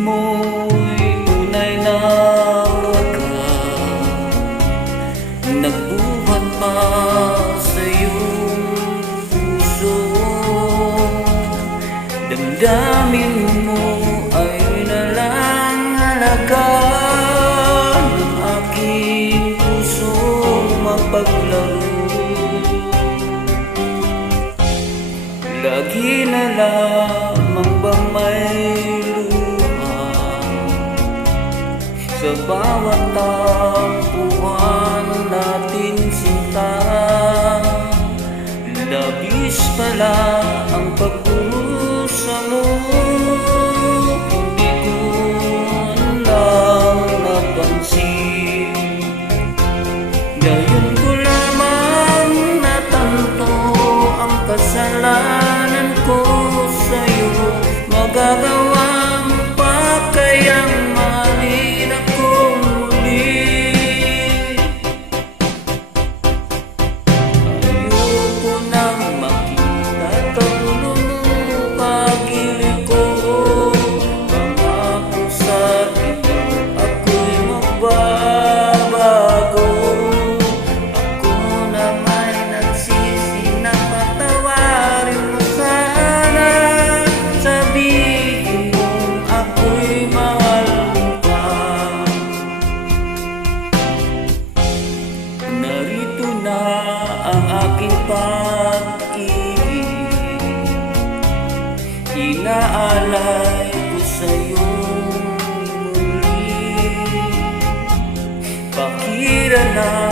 mo'y tunay na wagas, nagbuhat pa sa iyong puso. Damdamin mo ay nalang halaga ng aking puso mapaglaro. Lagi na lamang bang may luha sa bawat tampuhan natin sinta? Labis pala ang pagkusa mo, hindi ko lang napansin. Ngayon ko lamang natanto ang kasalanan ko sa'yo. Magagawa mo pa kayang mahalin akong muli? Ayoko nang makita kang lumupagili ko. Pangako sa'kin ako'y magbabago. Ako na may nagsisi na patawarin mo sana. Sabihin mong ako'y mahal mo pa. Narito na ang aking pag-ibig, inaalay ko sa'yo muli. Pakira na